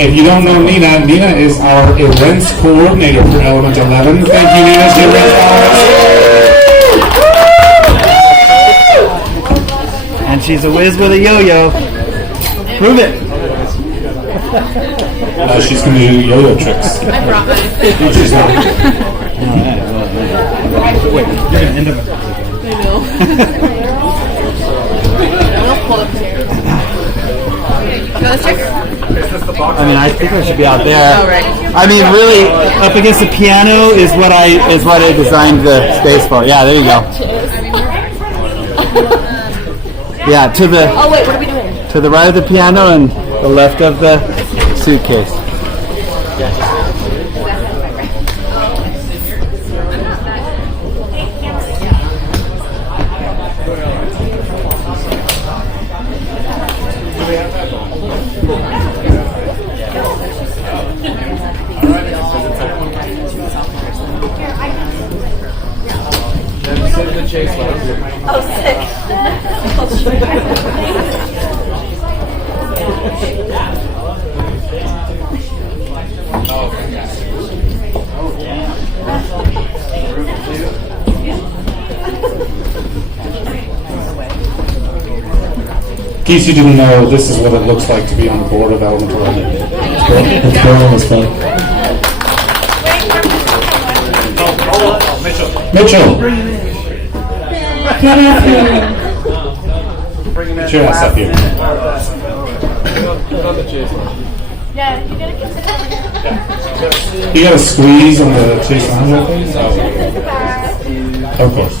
If you don't know Nina, Nina is our events coordinator for Element 11. Thank you, Nina. She runs And she's a whiz with a yo-yo. Prove it. She's going to do yo-yo tricks. I brought mine. No, she's not. Wait, you're going to end up. I know. I'll pull up here. You got this trick? I mean, I think I should be out there. Oh, right. I mean, really, up against the piano is what I designed the space for. Yeah, there you go. Yeah, to the Oh, wait, what are we doing? to the right of the piano and the left of the suitcase. Oh, sick. In case you didn't know, this is what it looks like to be on the board of Element 11. It's boring as fuck. Mitchell! Get up here! Get your ass up here. Yeah, you gotta get You gotta squeeze on the Chase Lounge thing? Of course.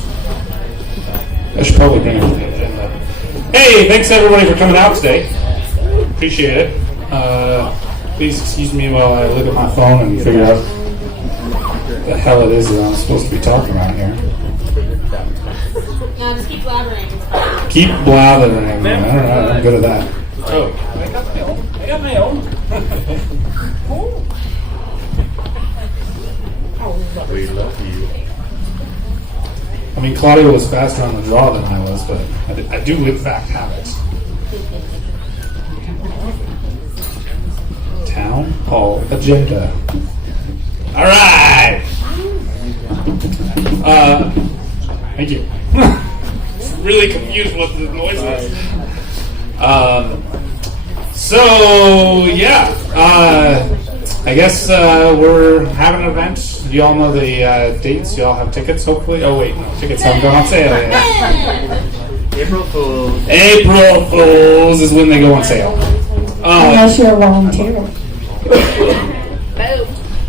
I should probably bring it to the agenda. Hey, thanks everybody for coming out today. Appreciate it. Please excuse me while I look at my phone and figure out what the hell it is that I'm supposed to be talking about here. No, just keep blabbering. It's fine. Keep blathering. Alright, I'm good at that. Oh, I got my own. We love you. I mean, Claudia was faster on the draw than I was, but I do in fact have it. Town Hall agenda. All right. Thank you. Really confused what the noise was. So yeah, I guess we're having an event. You all know the dates. You all have tickets, hopefully. Oh wait, no, tickets haven't gone on sale yet. April Fools. April Fools is when they go on sale. Unless you're a volunteer.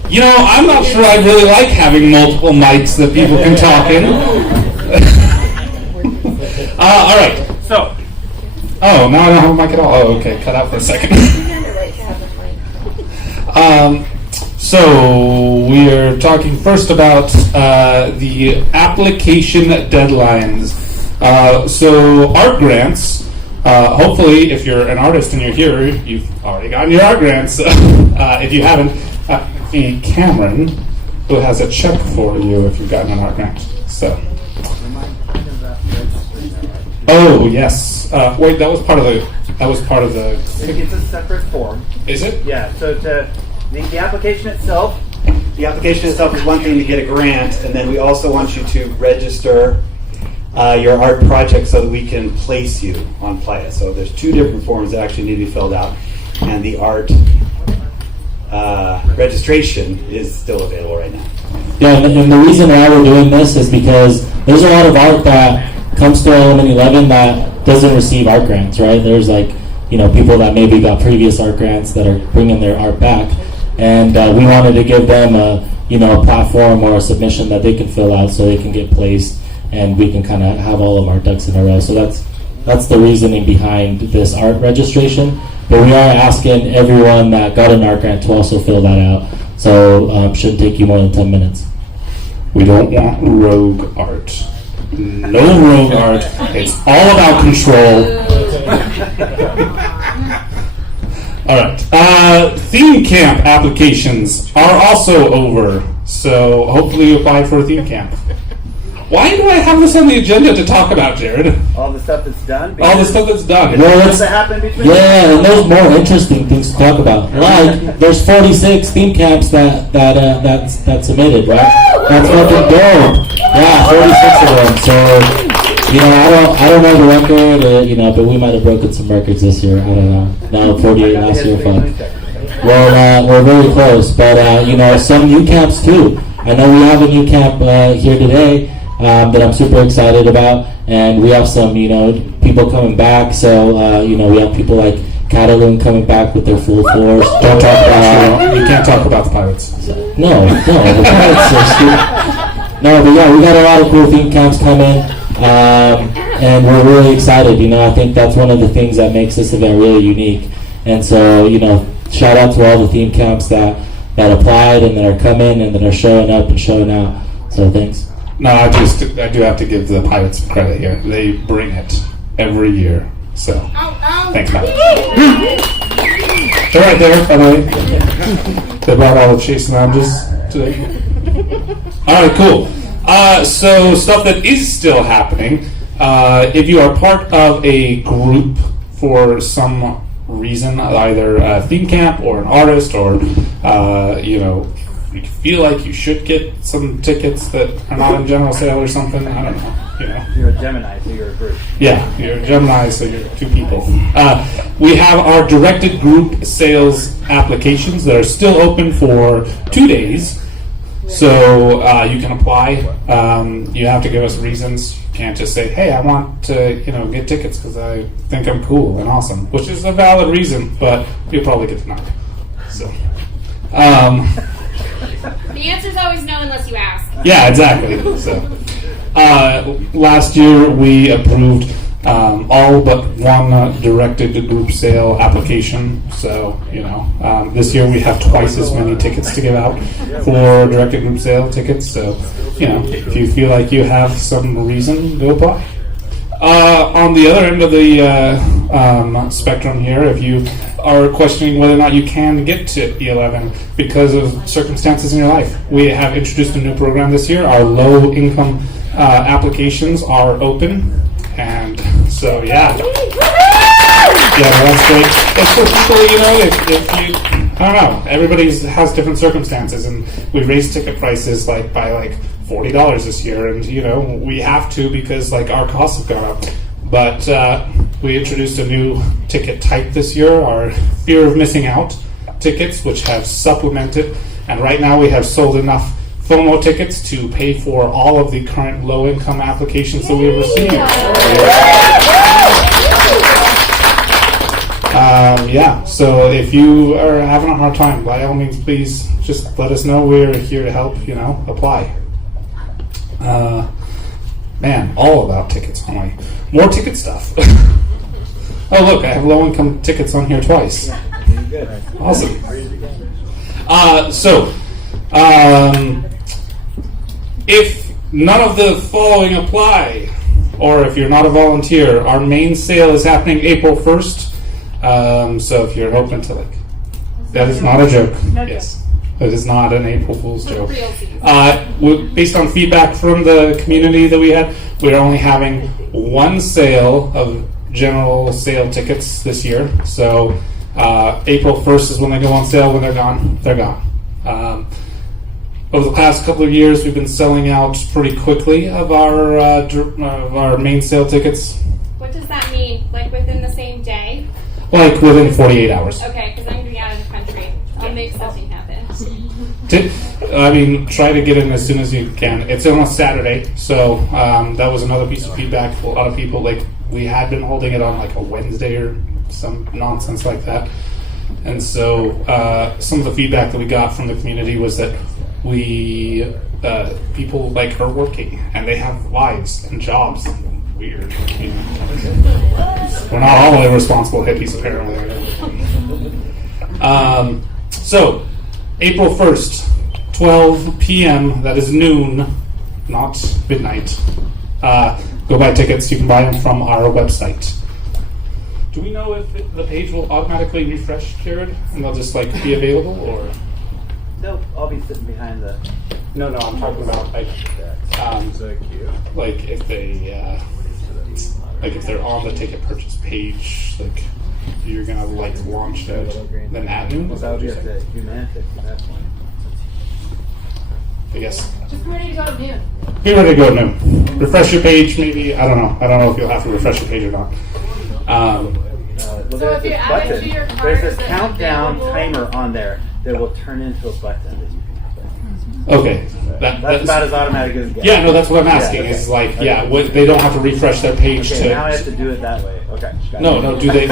You know, I'm not sure I really like having multiple mics that people can talk in. All right. So, Oh, now I don't have a mic at all. Oh, okay. Cut out for a second. So we are talking first about the application deadlines. So art grants. Hopefully, if you're an artist and you're here, you've already gotten your art grants. If you haven't, Cameron, who has a check for you if you've gotten an art grant. So. Oh yes. Wait, that was part of the. It's a separate form. Is it? Yeah. So the application itself. The application itself is one thing to get a grant, and then we also want you to register your art project so that we can place you on Playa. So there's two different forms that actually need to be filled out, and the art registration is still available right now. Yeah, and the reason why we're doing this is because there's a lot of art that comes to Element 11 that doesn't receive art grants, right? There's people that maybe got previous art grants that are bringing their art back, and we wanted to give them a platform or a submission that they can fill out so they can get placed, and we can kind of have all of our ducks in a row. So that's the reasoning behind this art registration. But we are asking everyone that got an art grant to also fill that out. So shouldn't take you more than 10 minutes. We don't want rogue art. No rogue art. It's all about control. All right. Theme camp applications are also over, so hopefully you apply for a theme camp. Why do I have this on the agenda to talk about, Jared? All the stuff that's done. All the stuff that's done. Well, Does that happen between? yeah, and there's more interesting things things to talk about. Like, there's 46 theme camps that submitted, right? That's fucking dope. Yeah, 46 of them. So, I don't know the record, but we might have broken some records this year. I don't know. No, 48 last year. Fuck. Well, we're very close, but some new camps too. I know we have a new camp here today that I'm super excited about, and we have some people coming back. So we have people like Catalan coming back with their full force. Don't talk about you can't talk about the Pirates. No, the Pirates are stupid. No, but yeah, we got a lot of cool theme camps coming, and we're really excited. I think that's one of the things that makes this event really unique. And so, shout out to all the theme camps that applied and that are coming and that are showing up and showing out. So thanks. No, I do have to give the Pirates some credit here. They bring it every year. So thanks, Pirates. They're right there, by the way. They brought all the chase lounges today. All right, cool. So stuff that is still happening. If you are part of a group for some reason, either a theme camp or an artist, or you feel like you should get some tickets that are not in general sale or something. I don't know. You're a Gemini, so you're a group. Yeah, you're a Gemini, so you're two people. We have our directed group sales applications that are still open for 2 days. So you can apply. You have to give us reasons. You can't just say, "Hey, I want to, get tickets because I think I'm cool and awesome," which is a valid reason, but you'll probably get denied. So, The answer's always no unless you ask. yeah, exactly. So, last year we approved all but one directed group sale application. So, this year we have twice as many tickets to give out for directed group sale tickets. So, if you feel like you have some reason, go apply. On the other end of the spectrum here, if you are questioning whether or not you can get to E11 because of circumstances in your life, we have introduced a new program this year. Our low-income applications are open, and so yeah, that's great. It's for people, if you, I don't know, everybody has different circumstances, and we raised ticket prices by $40 this year, and we have to because our costs have gone up. But we introduced a new ticket type this year, our fear of missing out tickets, which have supplemented, and right now we have sold enough FOMO tickets to pay for all of the current low-income applications that we've received. So if you are having a hard time, by all means, please just let us know. We're here to help, apply. All about tickets, aren't we? More ticket stuff. Oh, look, I have low-income tickets on here twice. Awesome. If none of the following apply, or if you're not a volunteer, our main sale is happening April 1st. So if you're hoping to that is not a joke. Yes. It is not an April Fool's joke. Based on feedback from the community that we had, we're only having one sale of general sale tickets this year. So April 1st is when they go on sale. When they're gone, they're gone. Over the past couple of years, we've been selling out pretty quickly of our main sale tickets. What does that mean? Like within the same day? Like within 48 hours. Okay, because I'm going to be out of the country. I'll make something happen. Try to get in as soon as you can. It's on a Saturday, so that was another piece of feedback for a lot of people. We had been holding it on a Wednesday or some nonsense like that. And so some of the feedback that we got from the community was that people are working and they have lives and jobs. Weird. We're not all irresponsible hippies, apparently. So, April 1st, 12 p.m., that is noon, not midnight. Go buy tickets. You can buy them from our website. Do we know if the page will automatically refresh, Jared? And they'll just be available, or? Nope, I'll be sitting behind the... No, I'm talking about if they if they're on the ticket purchase page, You're gonna like launch then at noon? Is that what you said? the Humantics at that point. I guess. Just ready to go to noon. Be ready to go at noon. Refresh your page, maybe. I don't know. I don't know if you'll have to refresh your page or not. So if you add it to your cart, There's this is it countdown available? timer on there that will turn into a button that you can click. Okay. That's about as automatic as it gets. Yeah, no, that's what I'm asking. Yeah, okay. Is like, yeah, they don't have to refresh their page Okay, now I have to. to do it that way. Okay. got No, it. no, do they?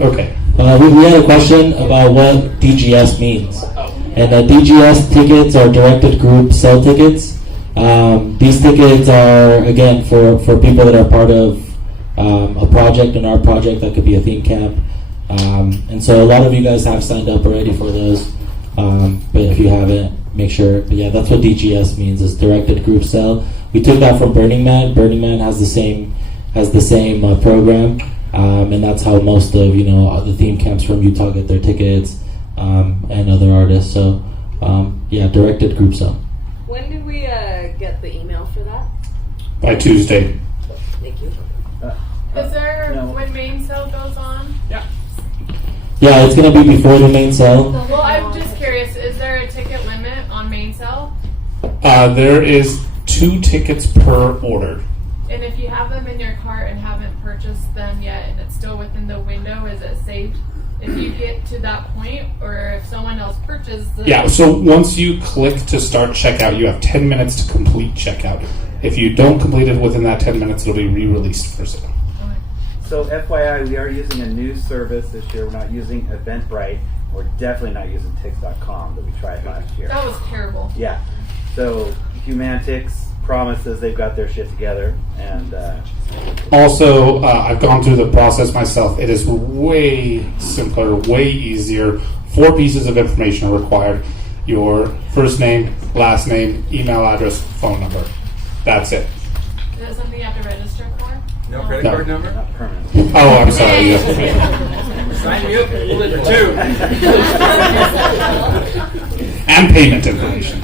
Okay. We had a question about what DGS means. And DGS tickets are directed group sell tickets. These tickets are, again, for people that are part of a project, an art project that could be a theme camp. And so a lot of you guys have signed up already for those. But if you haven't, make sure. But yeah, that's what DGS means, is directed group sell. We took that from Burning Man. Burning Man has the same program. And that's how most of the theme camps from Utah get their tickets, and other artists. So yeah, directed group sell. When do we get the email for that? By Tuesday. Thank you. Is there, No. when main sale goes on? Yeah, it's gonna be before the main sale. Well, I'm just curious, is there a ticket limit on main sale? There is 2 tickets per order. And if you have them in your cart and haven't purchased them yet and it's still within the window, is it saved if you get to that point? Or if someone else purchases them? Yeah, so once you click to start checkout, you have 10 minutes to complete checkout. If you don't complete it within that 10 minutes, it'll be re-released for sale. So FYI, we are using a new service this year. We're not using Eventbrite. We're definitely not using Tix.com that we tried last year. That was terrible. Yeah. So Humantics promises they've got their shit together, and Also, I've gone through the process myself. It is way simpler, way easier. 4 pieces of information are required. Your first name, last name, email address, phone number. That's it. Is that something you have to register for? No credit No. card number? not permanent. Oh, I'm sorry. Yes. Sign me up for 2. And payment information.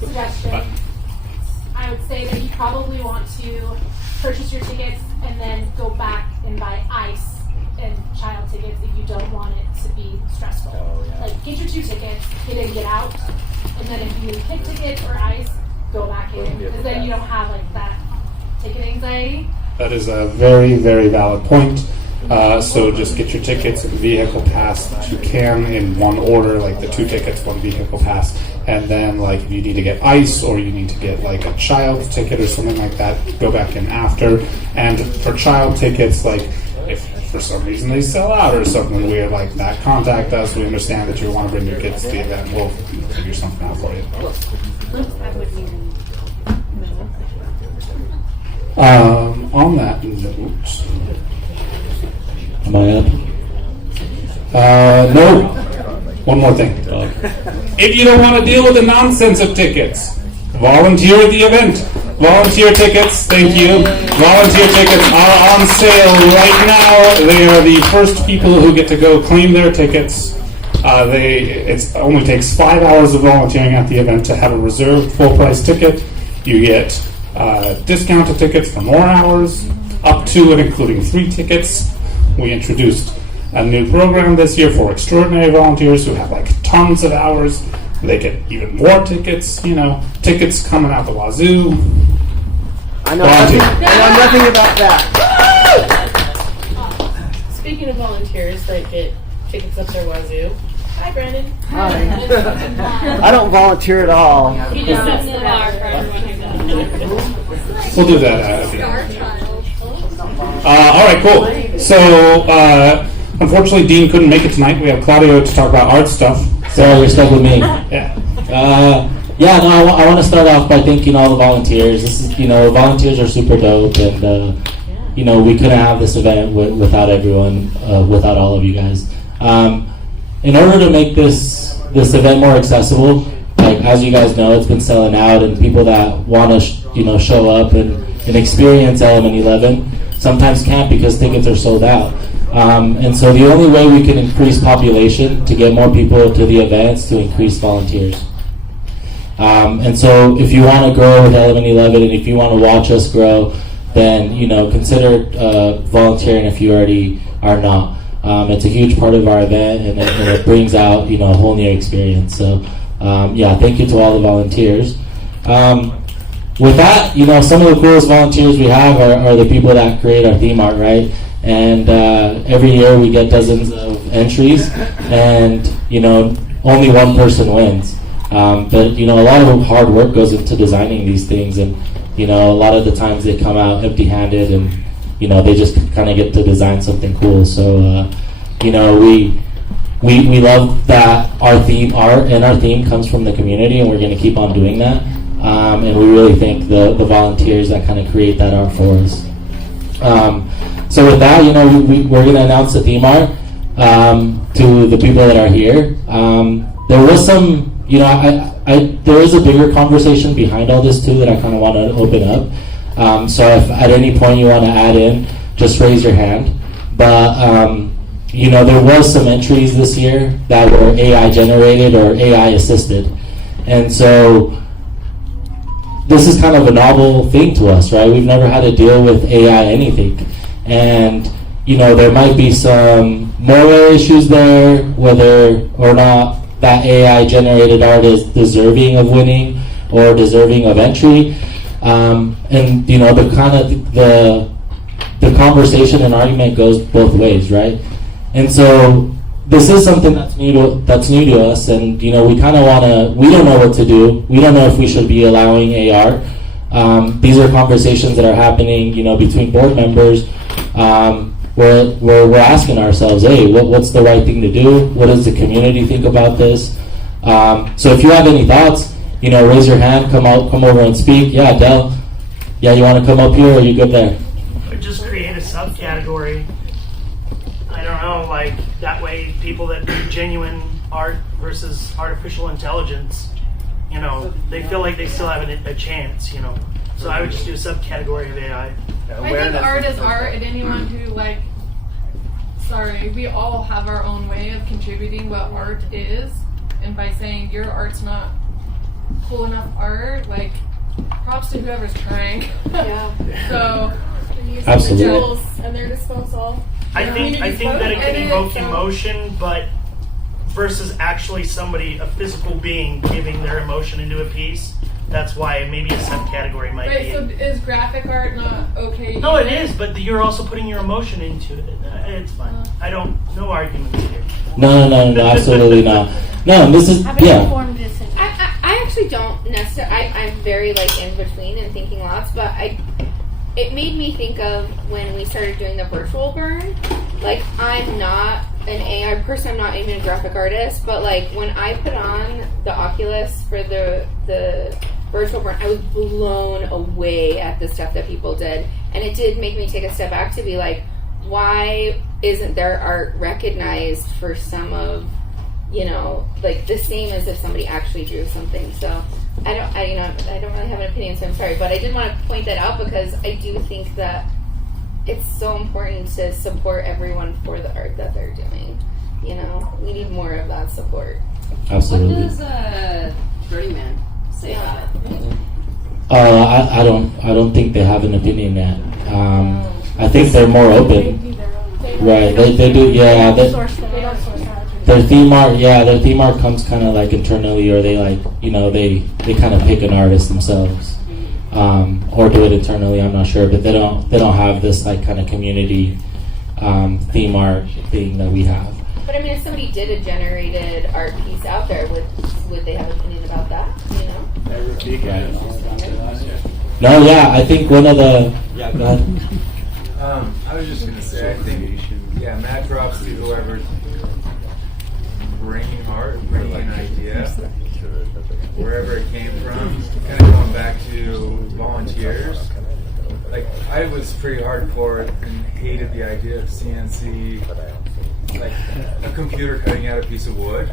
Suggestion. I would say that you probably want to purchase your tickets and then go back and buy ice and child tickets if you don't want it to be stressful. Oh, yeah. Like, get your 2 tickets, get in, get out, and then if you pick tickets or ice, go back in, because then you don't have like that ticket anxiety. That is a very, very valid point. So just get your tickets and vehicle pass that you can in one order, like the 2 tickets, 1 vehicle pass. And then like if you need to get ice or you need to get like a child ticket or something like that, go back in after. And for child tickets, like if for some reason they sell out or something weird like that, contact us. We understand that you want to bring your kids to the event. We'll figure something out for you. On that note, Am I up? no. One more thing. If you don't want to deal with the nonsense of tickets, volunteer at the event. Volunteer tickets, thank you. Volunteer tickets are on sale right now. They are the first people who get to go claim their tickets. It only takes 5 hours of volunteering at the event to have a reserved full price ticket. You get discounted tickets for more hours, up to and including 3 tickets. We introduced a new program this year for extraordinary volunteers who have like tons of hours. They get even more tickets, tickets coming out the wazoo. I know Volunteer. nothing about that. Speaking of volunteers that get tickets up their wazoo. Hi, Brandon. I don't volunteer at all. He just sets the bar for everyone who does. We'll do that at the end. All right, cool. So, unfortunately, Dean couldn't make it tonight. We have Claudio to talk about art stuff. So you're stuck with me. Yeah. Yeah, no, I want to start off by thanking all the volunteers. This is, volunteers are super dope, and we couldn't have this event without everyone, without all of you guys. In order to make this event more accessible, like as you guys know, it's been selling out, and people that want to show up and experience Element 11 sometimes can't because tickets are sold out. And so the only way we can increase population to get more people to the events to increase volunteers. And so if you want to grow with Element 11 and if you want to watch us grow, then consider volunteering if you already are not. It's a huge part of our event, and it brings out a whole new experience. So thank you to all the volunteers. With that, some of the coolest volunteers we have are the people that create our theme art, right? And every year we get dozens of entries, and only one person wins. But a lot of hard work goes into designing these things, and a lot of the times they come out empty-handed, and they just kind of get to design something cool. So we love that our theme art and our theme comes from the community, and we're going to keep on doing that. And we really thank the volunteers that kind of create that art for us. So with that, we're going to announce the theme art to the people that are here. There was some, there is a bigger conversation behind all this too that I kind of want to open up. So if at any point you want to add in, just raise your hand. But there was some entries this year that were AI generated or AI assisted, and so this is kind of a novel thing to us, right? We've never had to deal with AI anything. And, there might be some moral issues there, whether or not that AI generated art is deserving of winning or deserving of entry. And, the conversation and argument goes both ways, right? And so this is something that's new to us, and we kind of want to. We don't know what to do. We don't know if we should be allowing AR. These are conversations that are happening, between board members, where we're asking ourselves, hey, what's the right thing to do? What does the community think about this? So if you have any thoughts, raise your hand, come over and speak. Yeah, Del. Yeah, you want to come up here, or are you good there? Or just create a subcategory. I don't know, like that way people that do genuine art versus artificial intelligence, they feel like they still have a chance, So I would just do a subcategory of AI. I think art is art, and anyone who we all have our own way of contributing what art is, and by saying your art's not cool enough art, props to whoever's trying. Yeah. So Absolutely. The tools at their disposal. I think that it can evoke emotion, but versus actually a physical being giving their emotion into a piece. That's why maybe a subcategory might be. Right, so is graphic art not okay? No, it is, but you're also putting your emotion into it. It's fine. No arguments here. No, absolutely not. No, this is, yeah. I actually don't necessarily, I'm very in between and thinking lots, but it made me think of when we started doing the virtual burn. I'm not an AI person, I'm not even a graphic artist, but when I put on the Oculus for the virtual burn, I was blown away at the stuff that people did. And it did make me take a step back to be why isn't their art recognized for some of, the same as if somebody actually drew something. So I don't really have an opinion, so I'm sorry, but I did want to point that out because I do think that it's so important to support everyone for the art that they're doing. We need more of that support. Absolutely. What does Burning Man say about it? I don't think they have an opinion yet. I think they're more open. Right, they do. Yeah, their theme art comes kind of internally, or they they kind of pick an artist themselves, or do it internally. I'm not sure, but they don't have this kind of community theme art thing that we have. But if somebody did a generated art piece out there, would they have an opinion about that? No, yeah, I think one of the go ahead. I was just gonna say, I think, Matt drops to whoever's bringing art, bringing an idea, wherever it came from. Kind of going back to volunteers. I was pretty hardcore and hated the idea of CNC, a computer cutting out a piece of wood.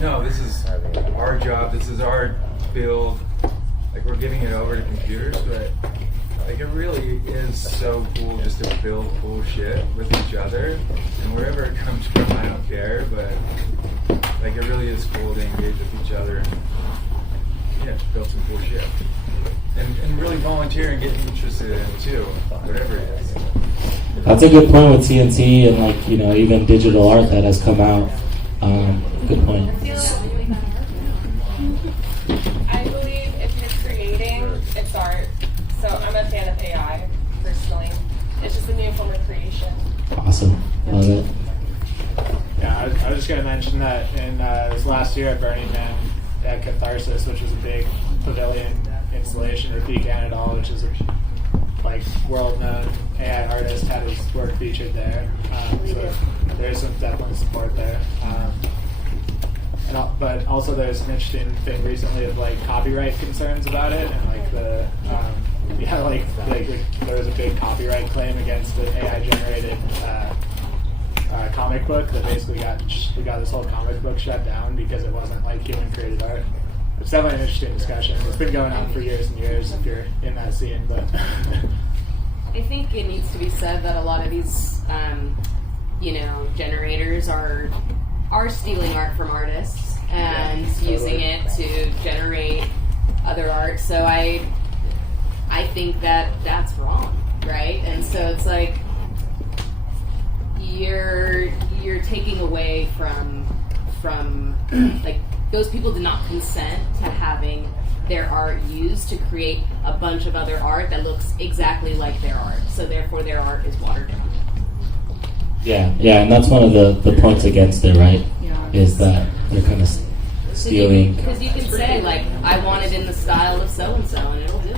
No, this is our job. This is our build. We're giving it over to computers, but it really is so cool just to build cool shit with each other, and wherever it comes from, I don't care. But it really is cool to engage with each other and build some cool shit. And really volunteer and get interested in it too, whatever it is. That's a good point with CNC and like, you know, even digital art that has come out. Good point. I believe if you're creating, it's art. So I'm a fan of AI, personally. It's just a new form of creation. Awesome. Love it. Yeah, I was just going to mention that in this last year at Burning Man at Catharsis, which was a big pavilion installation, Rafik Anadol, which is a world-known AI artist, had his work featured there. So there's some definitely support there. But also there's an interesting thing recently of like copyright concerns about it, and like the there was a big copyright claim against the AI generated comic book that basically we got this whole comic book shut down because it wasn't like human created art. It's definitely an interesting discussion. It's been going on for years and years if you're in that scene, but I think it needs to be said that a lot of these generators are stealing art from artists and using it to generate other art. So I think that that's wrong, right? And so it's like you're taking away from like those people did not consent to having their art used to create a bunch of other art that looks exactly like their art. So therefore their art is watered down. Yeah, and that's one of the points against it, right? Yeah. Is that they're kind of stealing. Because you can say, like, I want it in the style of so-and-so, and it'll do it,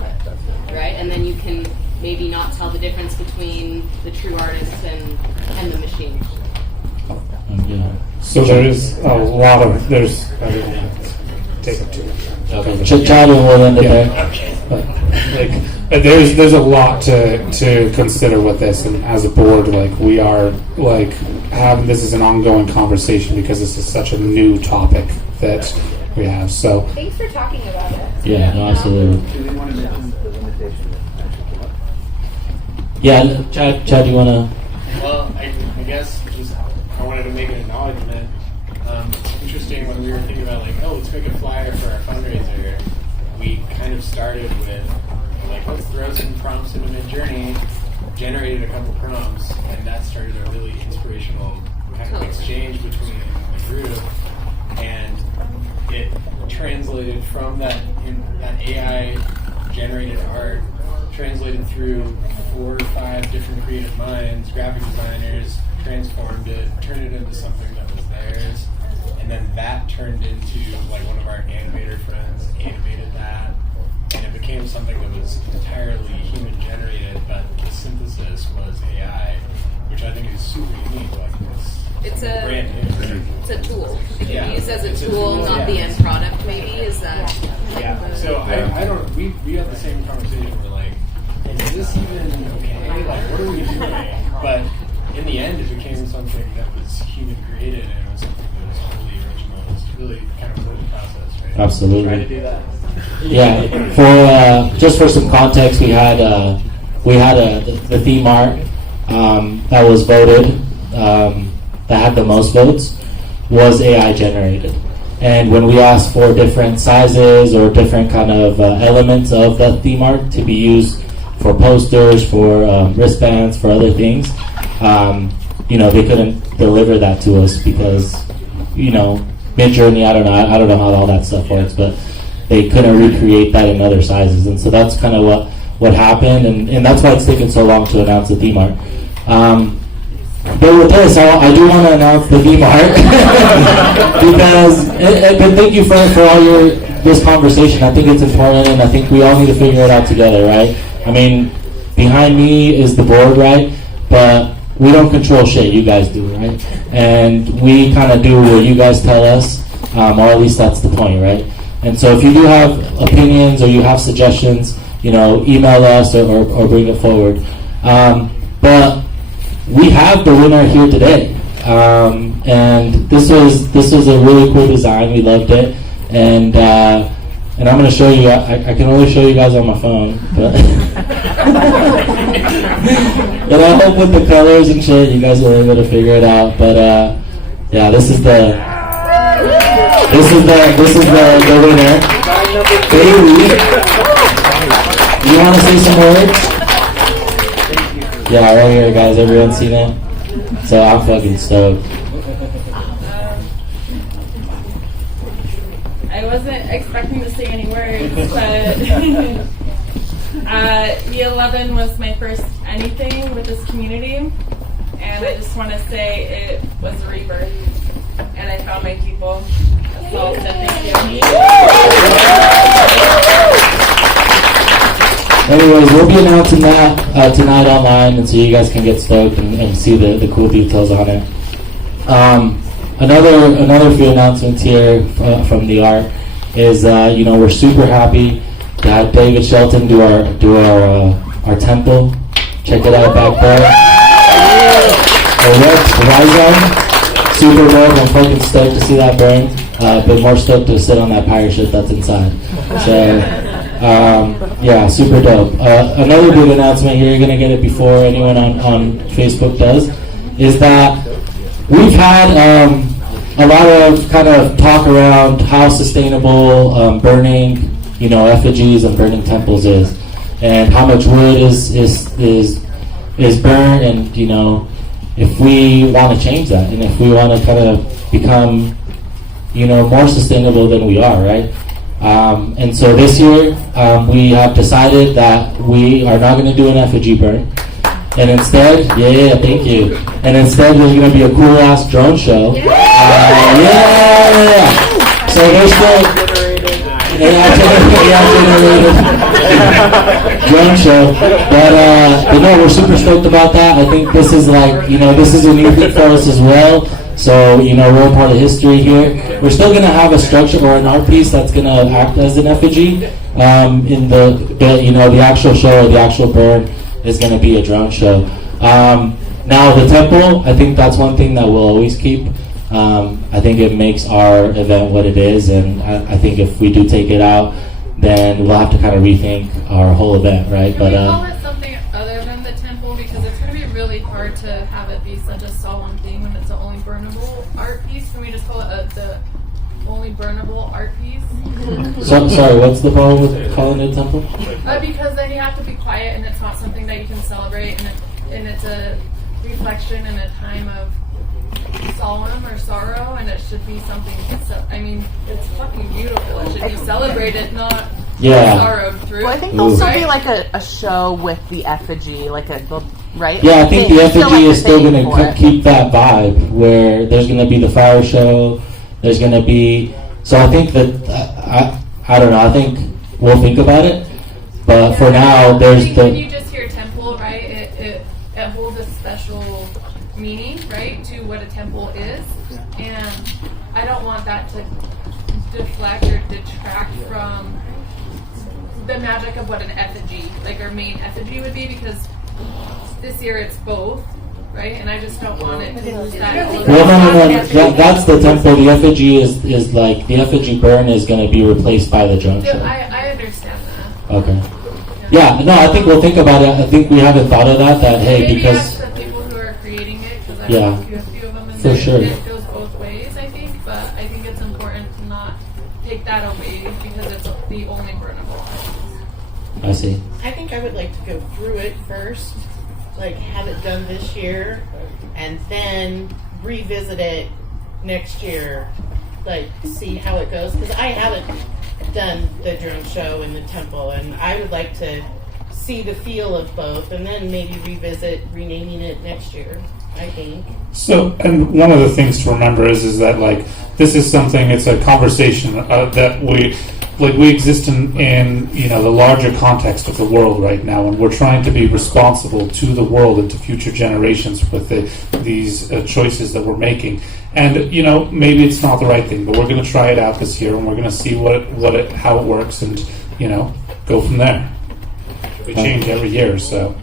right? And then you can maybe not tell the difference between the true artist and the machine. Yeah. So there's a lot of take it too. Okay. Chad will end it there. But there's a lot to consider with this, and as a board, like we are like having this is an ongoing conversation because this is such a new topic that we have. So Thanks for talking about it. Yeah, no, absolutely. Do we want to mention the limitations? Yeah, Chad, do you want to? well, I guess just I wanted to make an acknowledgement. It's interesting when we were thinking about like, let's make a flyer for our fundraiser. We kind of started with like, let's throw some prompts into Midjourney, generated a couple prompts, and that started a really inspirational kind of exchange between the group, and it translated from that AI generated art, translated through 4 or 5 different creative minds, graphic designers, transformed it, turned it into something that was theirs, and then that turned into like one of our animator friends animated that, and it became something that was entirely human generated, but the synthesis was AI, which I think is super unique. Like It's a brand new. It's a tool. It can Yeah. be used as It's a a tool, tool, not yeah. the end product. Maybe is that. Yeah. So I don't. We had the same conversation. We're like, is this even okay? Like, what are we doing? But in the end, it became something that was human created, and it was something that was wholly original. It was really kind of a cool process, right? Absolutely. Try to do that. Yeah, for just for some context, we had the theme art that was voted that had the most votes was AI generated, and when we asked for different sizes or different kind of elements of the theme art to be used for posters, for wristbands, for other things, they couldn't deliver that to us because Midjourney, I don't know how all that stuff works, but they couldn't recreate that in other sizes, and so that's kind of what happened, and that's why it's taken so long to announce the theme art. But with this, I do want to announce the theme art because, but thank you for all this conversation. I think it's important, and I think we all need to figure it out together, right? I mean, behind me is the board, right? But we don't control shit. You guys do, right? And we kind of do what you guys tell us, or at least that's the point, right? And so if you do have opinions or you have suggestions, email us or bring it forward. But we have the winner here today, and this was a really cool design. We loved it, and I'm going to show you. I can only show you guys on my phone, but but I hope with the colors and shit, you guys will be able to figure it out. But yeah, this is the winner. Bailey, you want to say some words? Yeah, right here, guys. Everyone seen it? So I'm fucking stoked. I wasn't expecting to say any words, but E11 was my first anything with this community, and I just want to say it was a rebirth, and I found my people. That's all. So thank you. Anyways, we'll be announcing that tonight online, and so you guys can get stoked and see the cool details on it. Another few announcements here from the art is we're super happy to have David Shelton do our temple. Check it out back there. Rhizome, super dope. I'm fucking stoked to see that burn, but more stoked to sit on that pirate ship that's inside. So. Yeah, super dope. Another big announcement here, you're going to get it before anyone on Facebook does, is that we've had a lot of kind of talk around how sustainable burning, effigies and burning temples is, and how much wood is burned, and if we want to change that, and if we want to kind of become more sustainable than we are, right? And so this year, we have decided that we are not going to do an effigy burn. And instead, thank you. And instead, there's going to be a cool ass drone show. So there's still AI generated drone show. But no, we're super stoked about that. I think this is this is a new thing for us as well. So, we're a part of history here. We're still going to have a structure or an art piece that's going to act as an effigy. In the actual show or the actual burn is going to be a drone show. Now, the temple, I think that's one thing that we'll always keep. I think it makes our event what it is, and I think if we do take it out, then we'll have to kind of rethink our whole event, right? Can we call it something other than the temple? Because it's going to be really hard to have it be such a solemn thing when it's the only burnable art piece. Can we just call it the only burnable art piece? So, sorry, what's the problem with calling it a temple? Because then you have to be quiet, and it's not something that you can celebrate, and it's a reflection in a time of solemn or sorrow, and it should be something. It's fucking beautiful. It should be celebrated, not sorrowed through. Well, I think there'll still be like a show with the effigy, right? Yeah, I think the effigy is still going to keep that vibe where there's going to be the fire show. There's going to be. So I think that I don't know. I think we'll think about it, but for now, there's the. When you just hear temple, right? It holds a special meaning, right, to what a temple is, and I don't want that to deflect or detract from the magic of what an effigy, like our main effigy, would be, because this year it's both, right? And I just don't want it to lose that. Well, no. That's the temple. The effigy is like the effigy burn is going to be replaced by the drone show. I understand that. Okay. Yeah. No, I think we'll think about it. I think we haven't thought of that. Hey, maybe because ask the people who are creating it, because I yeah, talked to a few of them, and for sure. It goes both ways, I think. But I think it's important to not take that away because it's the only burnable art. I see. I think I would like to go through it first, like have it done this year, and then revisit it next year, like see how it goes. Because I haven't done the drone show in the temple, and I would like to see the feel of both, and then maybe revisit renaming it next year, I think. So, and one of the things to remember is that this is something. It's a conversation that we exist in the larger context of the world right now, and we're trying to be responsible to the world and to future generations with these choices that we're making. And maybe it's not the right thing, but we're going to try it out this year, and we're going to see how it works, and go from there. We change every year, so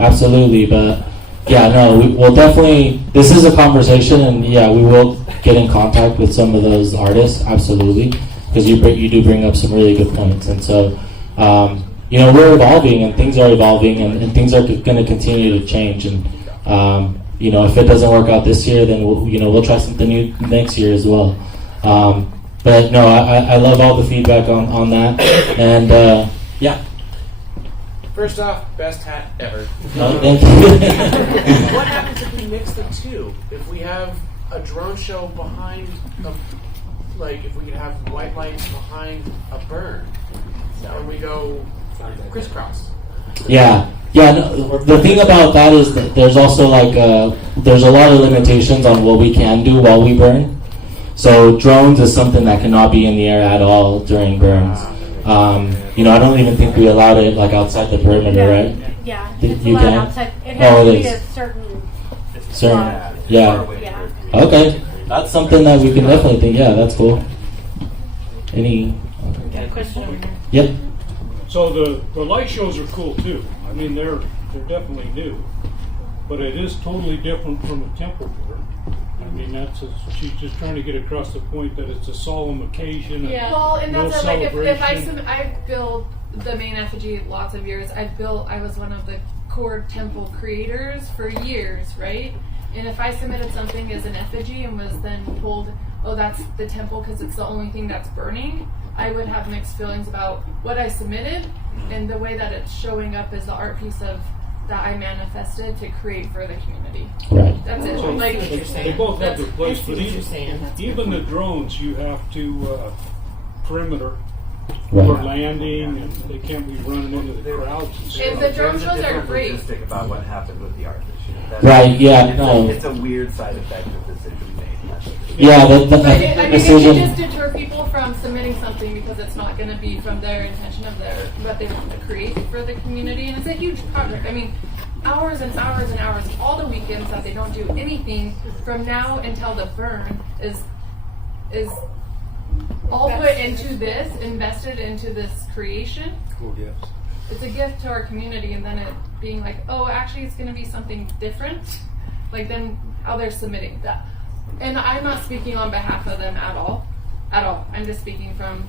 absolutely. But yeah, no, we'll definitely. This is a conversation, and yeah, we will get in contact with some of those artists, absolutely. Because you do bring up some really good points, and so we're evolving, and things are evolving, and things are going to continue to change. And if it doesn't work out this year, then we'll try something new next year as well. But no, I love all the feedback on that, and yeah. First off, best hat ever. Oh, thank you. What happens if we mix the two? If we have a drone show behind, if we could have white lights behind a burn, and we go crisscross. Yeah. No, the thing about that is that there's also there's a lot of limitations on what we can do while we burn. So drones is something that cannot be in the air at all during burns. I don't even think we allowed it outside the perimeter, right? Yeah, You it's allowed can? outside. It has Oh, to it be is. a certain. Yeah. Okay, that's something that we can definitely think. Yeah, that's cool. Any? Got a question over here. Yep. So the light shows are cool too. I mean, they're definitely new, but it is totally different from a temple burn. I mean, she's just trying to get across the point that it's a solemn occasion. Yeah. Well, and no that's if celebration. I've built the main effigy lots of years. I was one of the core temple creators for years, right? And if I submitted something as an effigy and was then told, oh, that's the temple because it's the only thing that's burning, I would have mixed feelings about what I submitted and the way that it's showing up as the art piece that I manifested to create for the community. Right. That's it. So Like, they both have their place, but even the drones, you have to perimeter Right. for landing, and they can't be running into the crowds and stuff. And the drone shows are great. Logistic about what happened with the art this year. Right, yeah, no. It's a weird side effect of the decision we made. Yeah, the it decision. can just deter people from submitting something because it's not going to be from their intention of what they want to create for the community, and it's a huge project. I mean, hours and hours and hours, all the weekends that they don't do anything from now until the burn is all put into this, invested into this creation. Cool gifts. It's a gift to our community, and then it being like, oh, actually, it's going to be something different, like then how they're submitting that. And I'm not speaking on behalf of them at all. I'm just speaking from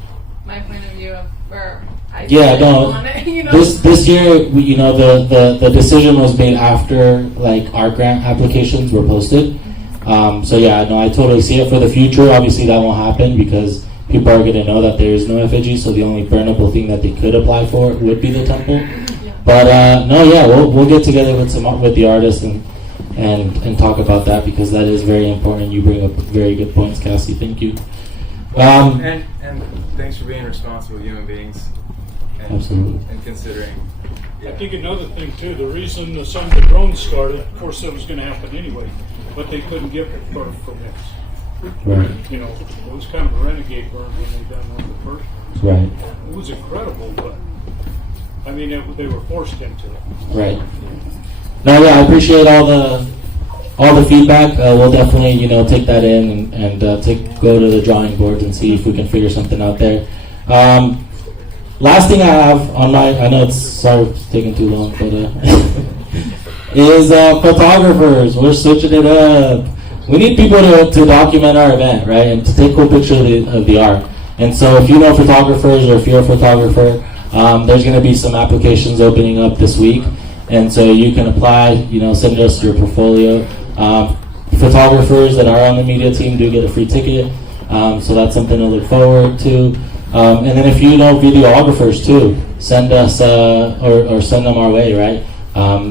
my point of view of where I on it. You know? This year, the decision was made after our grant applications were posted. So yeah, no, I totally see it for the future. Obviously, that won't happen because people are going to know that there is no effigy. So the only burnable thing that they could apply for would be the temple. But no, yeah, we'll get together with the artists and talk about that because that is very important. You bring up very good points, Cassie. Thank you. And thanks for being responsible human beings. And, Absolutely. And considering. I think another thing too, the reason some of the drones started, of course that was going to happen anyway, but they couldn't get burn permits. Right. It was kind of a renegade burn when they done one of the first ones. Right. It was incredible, but I mean, they were forced into it. Right. No, yeah, I appreciate all the feedback. We'll definitely, take that in and go to the drawing boards and see if we can figure something out there. Last thing I have on I know it's taking too long, but is photographers. We're switching it up. We need people to document our event, right, and to take cool pictures of the art. And so if you know photographers or if you're a photographer, there's going to be some applications opening up this week. And so you can apply, send us your portfolio. Photographers that are on the media team do get a free ticket. So that's something to look forward to. And then if you know videographers too, send us or send them our way, right?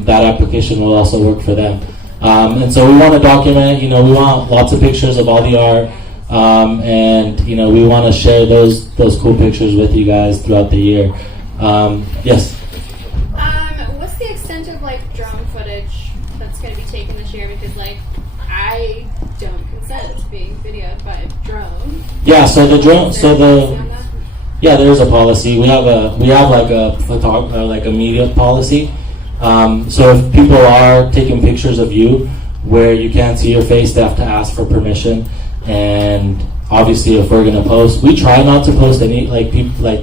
That application will also work for them. And so we want to document, we want lots of pictures of all the art. And, we want to share those cool pictures with you guys throughout the year. Yes? What's the extent of drone footage that's going to be taken this year? Because I don't consent to being videoed by a drone. Yeah. So the drone. Yeah, there is a policy. We have a media policy. So if people are taking pictures of you where you can't see your face, they have to ask for permission. And obviously, if we're going to post, we try not to post any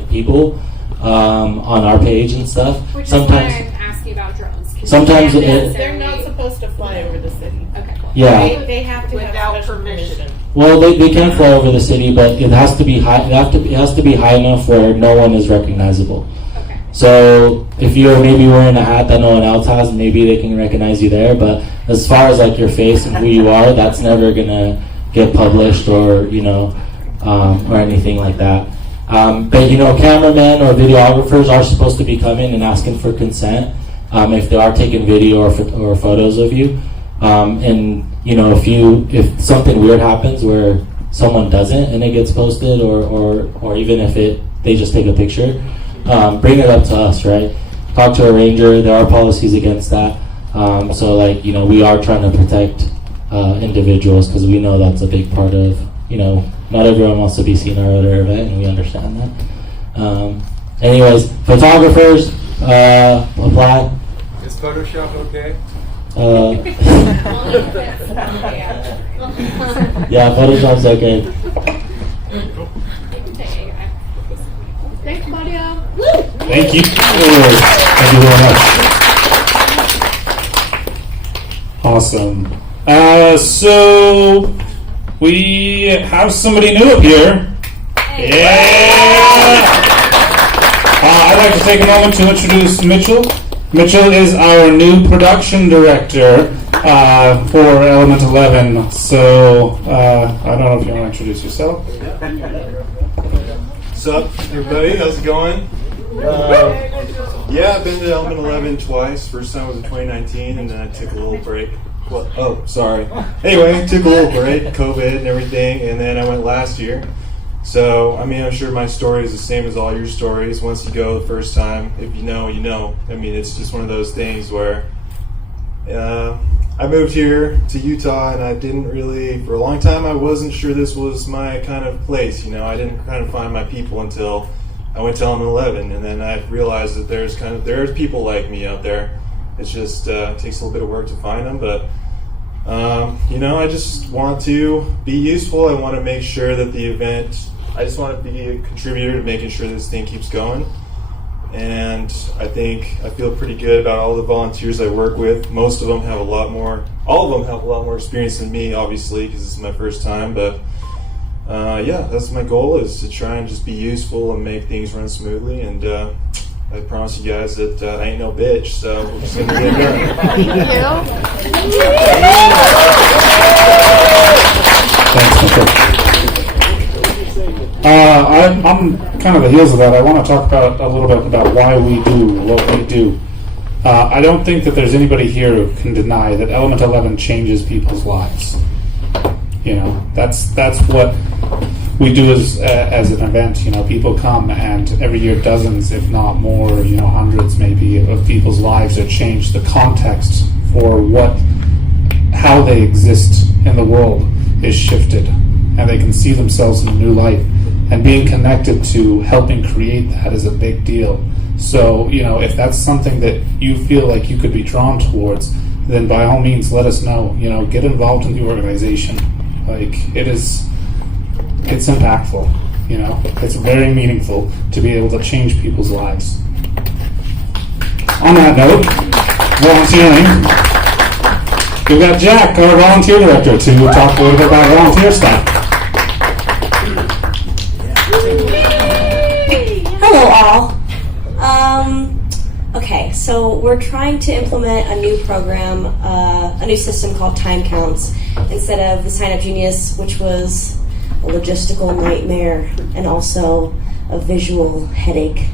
people on our page and stuff. Which sometimes, is why I'm asking about drones. Sometimes they're not supposed to fly over the city. Okay, cool. Yeah. They have to Without have permission. Well, they can fly over the city, but it has to be high. It has to be high enough where no one is recognizable. Okay. So if you're maybe wearing a hat that no one else has, maybe they can recognize you there. But as far as your face and who you are, that's never gonna get published or or anything like that. But cameramen or videographers are supposed to be coming and asking for consent if they are taking video or photos of you. And if something weird happens where someone doesn't and it gets posted, or even if they just take a picture, bring it up to us, right? Talk to a ranger. There are policies against that. So we are trying to protect individuals because we know that's a big part of, not everyone wants to be seen at our event, and we understand that. Anyways, photographers, apply. Is Photoshop okay? Yeah, Photoshop's okay. Thanks, Claudia. Thank you. Thank you very much. Awesome. So we have somebody new up here. Yeah. I'd like to take a moment to introduce Mitchell. Mitchell is our new production director for Element 11. So I don't know if you want to introduce yourself. What's up, everybody? How's it going? Yeah, I've been to Element 11 twice. First time was in 2019, and then I took a little break. Well, sorry. Anyway, took a little break, COVID and everything, and then I went last year. So, I'm sure my story is the same as all your stories. Once you go the first time, if you know, you know. It's just one of those things where I moved here to Utah, and I didn't really, for a long time, I wasn't sure this was my kind of place. I didn't kind of find my people until I went to Element 11, and then I realized that there's people like me out there. It's just takes a little bit of work to find them, but I just want to be useful. I want to make sure that the event, I just want to be a contributor to making sure this thing keeps going. And I feel pretty good about all the volunteers I work with. All of them have a lot more experience than me, obviously, because this is my first time. But that's my goal, is to try and just be useful and make things run smoothly. And I promise you guys that I ain't no bitch, so we're just going to get it done. I'm kind of the heels of that. I want to talk a little bit about why we do what we do. I don't think that there's anybody here who can deny that Element 11 changes people's lives. That's what we do as an event. People come, and every year dozens, if not more, hundreds maybe, of people's lives are changed. The context for how they exist in the world is shifted, and they can see themselves in a new light. And being connected to helping create that is a big deal. So, if that's something that you feel like you could be drawn towards, then by all means let us know. Get involved in the organization. It's impactful, it's very meaningful to be able to change people's lives. On that note, volunteering, we've got Jack, our volunteer director, to talk a little bit about volunteer stuff. Hello all. Okay, so we're trying to implement a new program, a new system called Time Counts, instead of the Sign Up Genius, which was a logistical nightmare and also a visual headache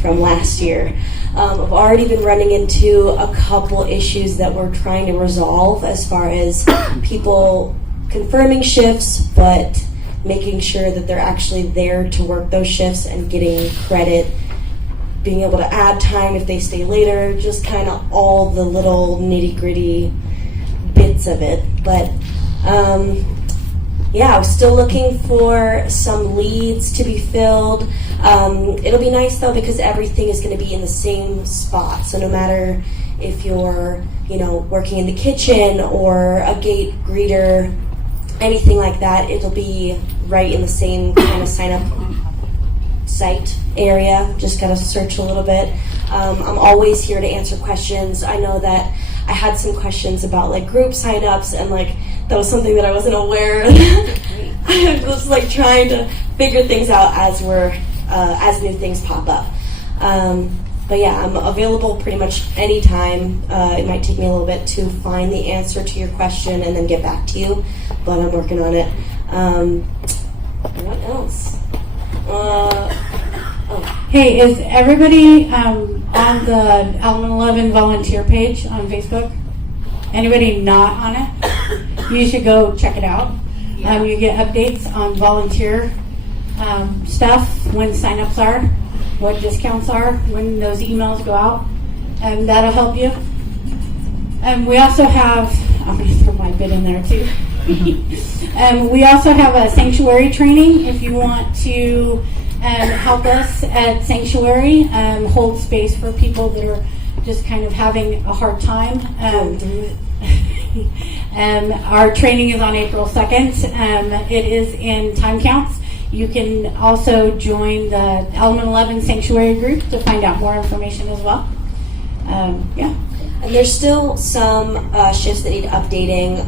from last year. I've already been running into a couple issues that we're trying to resolve, as far as people confirming shifts, but making sure that they're actually there to work those shifts and getting credit, being able to add time if they stay later, just kind of all the little nitty-gritty bits of it. But I'm still looking for some leads to be filled. It'll be nice though, because everything is going to be in the same spot. So no matter if you're, working in the kitchen or a gate greeter, anything like that, it'll be right in the same kind of sign up site area. Just gotta search a little bit. I'm always here to answer questions. I know that I had some questions about group sign-ups, and that was something that I wasn't aware of. I was trying to figure things out as new things pop up. But yeah, I'm available pretty much anytime. It might take me a little bit to find the answer to your question and then get back to you, but I'm working on it. What else? Oh. Hey, is everybody on the Element 11 volunteer page on Facebook? Anybody not on it? You should go check it out. You get updates on volunteer stuff, when signups are, what discounts are, when those emails go out, and that'll help you. And we also have, I'm going to throw my bit in there too. We also have a sanctuary training if you want to help us at Sanctuary, hold space for people that are just kind of having a hard time. And our training is on April 2nd. It is in time counts. You can also join the Element 11 Sanctuary group to find out more information as well. Yeah. And there's still some shifts that need updating,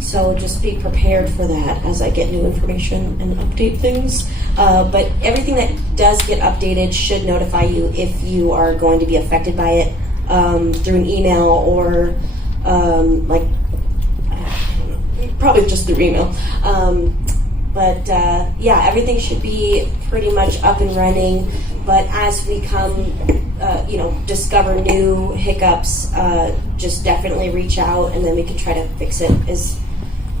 so just be prepared for that as I get new information and update things. But everything that does get updated should notify you if you are going to be affected by it through an email or probably just through email. But everything should be pretty much up and running. But as we come, discover new hiccups, just definitely reach out, and then we can try to fix it as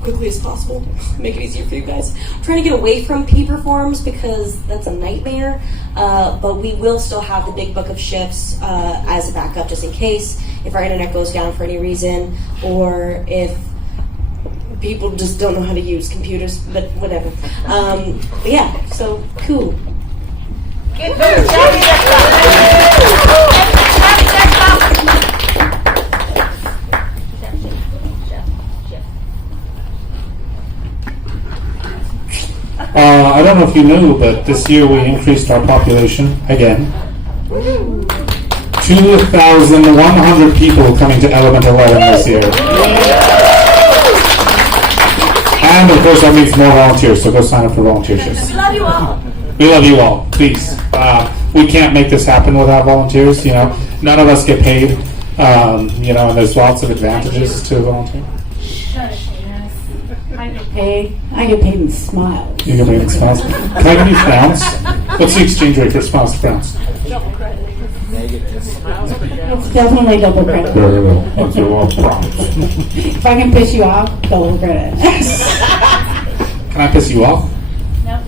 quickly as possible. Make it easier for you guys. I'm trying to get away from paper forms because that's a nightmare. But we will still have the big book of shifts as a backup, just in case if our internet goes down for any reason, or if people just don't know how to use computers, but whatever. But yeah, so cool. I don't know if you knew, but this year we increased our population again. 2,100 people coming to Element 11 this year. And of course that means more volunteers, so go sign up for volunteer shifts. We love you all. We love you all, please. We can't make this happen without volunteers, None of us get paid, and there's lots of advantages to volunteer. I get paid in smiles. You get paid in smiles. Can I give you frowns? What's the exchange rate for smiles to frowns? Double credit. It's definitely double credit. If I can piss you off, double credit. Can I piss you off? No.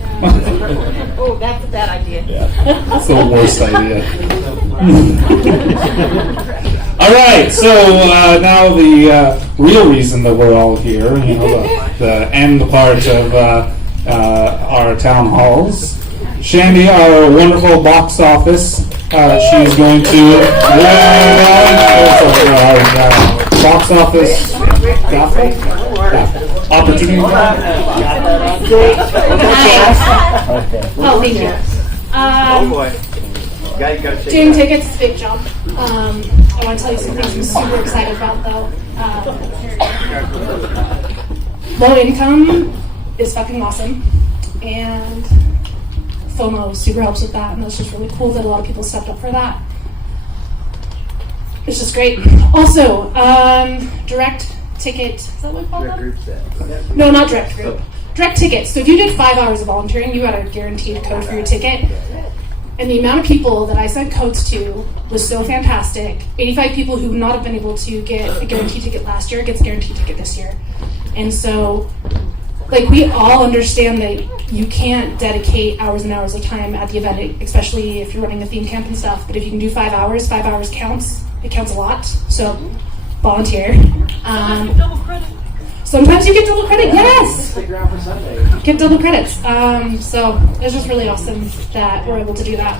Oh, that's a bad idea. That's the worst idea. All right, so now the real reason that we're all here, the end part of our town halls. Shandy, our wonderful box office, she's going to box office opportunity. Oh, thank you. Oh boy. Doing tickets is a big jump. I want to tell you some things I'm super excited about, though. Low income is fucking awesome, and FOMO super helps with that, and that's just really cool that a lot of people stepped up for that. It's just great. Also, direct ticket. Is that what we call them? No, not direct group. Direct tickets. So if you did 5 hours of volunteering, you got a guaranteed code for your ticket. And the amount of people that I sent codes to was so fantastic. 85 people who would not have been able to get a guaranteed ticket last year gets a guaranteed ticket this year. And so, we all understand that you can't dedicate hours and hours of time at the event, especially if you're running a theme camp and stuff. But if you can do 5 hours counts. It counts a lot. So, volunteer. Sometimes you get double credit, yes! Get double credits. So it's just really awesome that we're able to do that.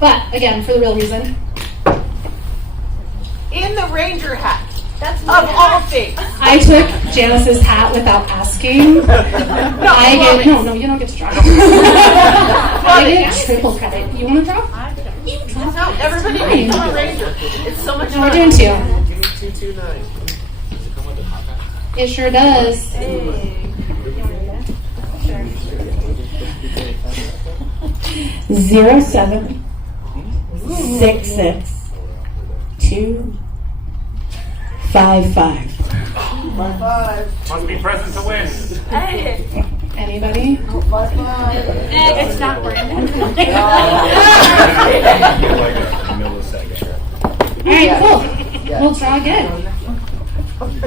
But, again, for the real reason. In the ranger hat. That's of all things. I took Janice's hat without asking. No, you don't get to draw. I get triple credit. You want to draw? You draw. No, everybody needs a ranger. It's so much fun. We're doing 2. Give me 229. It sure does. Hey. 07 66 255. Must be present to win. Anybody? It's not Brandon. All right, cool. We'll try again.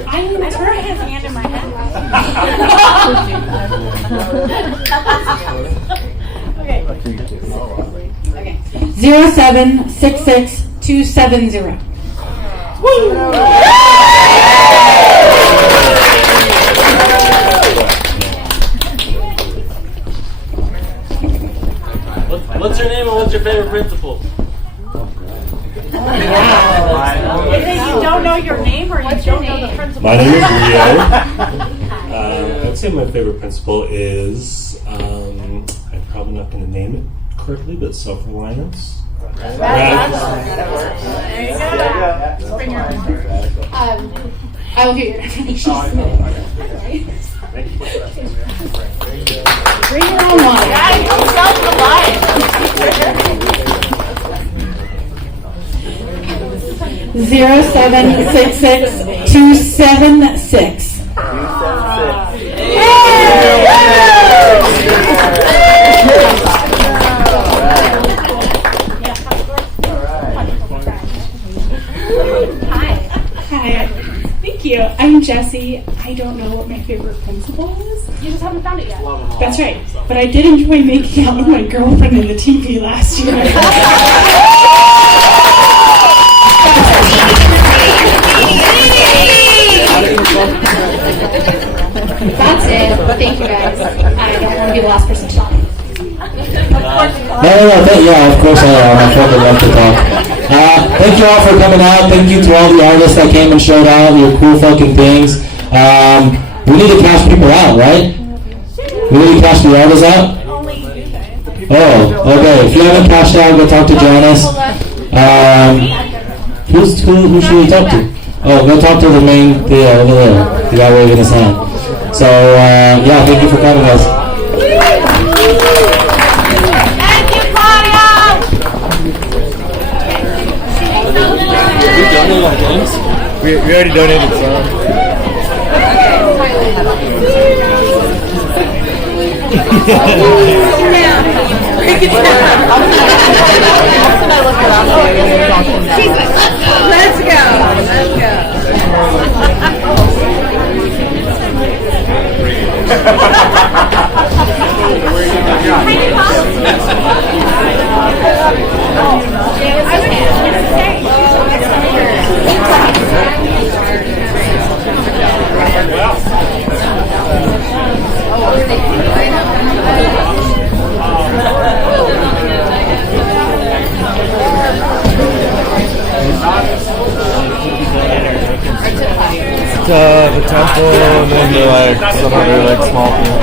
I don't have his hand in my head. Okay. 0766270. What's your name and what's your favorite principal? Is it you don't know your name or you don't know the principal? My name is Rio. I'd say my favorite principle is, I'm probably not going to name it correctly, but self-reliance. I'll get your information. Bring your own water. Guys, don't self-reliant. 0766276. Hi. Thank you. I'm Jessie. I don't know what my favorite principal is. You just haven't found it yet. That's right. But I did enjoy making out with my girlfriend in the TV last year. That's it. Thank you guys. I don't want to be the last person talking. Yeah, of course I am. My friend would love to talk. Thank you all for coming out. Thank you to all the artists that came and showed out your cool fucking things. We need to cash people out, right? We need to cash the artists out? Oh, okay. If you haven't cashed out, go talk to Janice. Who should we talk to? Oh, go talk to the main Theo over there. The guy waving his hand. So, yeah, thank you for coming, guys. We already donated some. Let's go. The temple and then some other small things.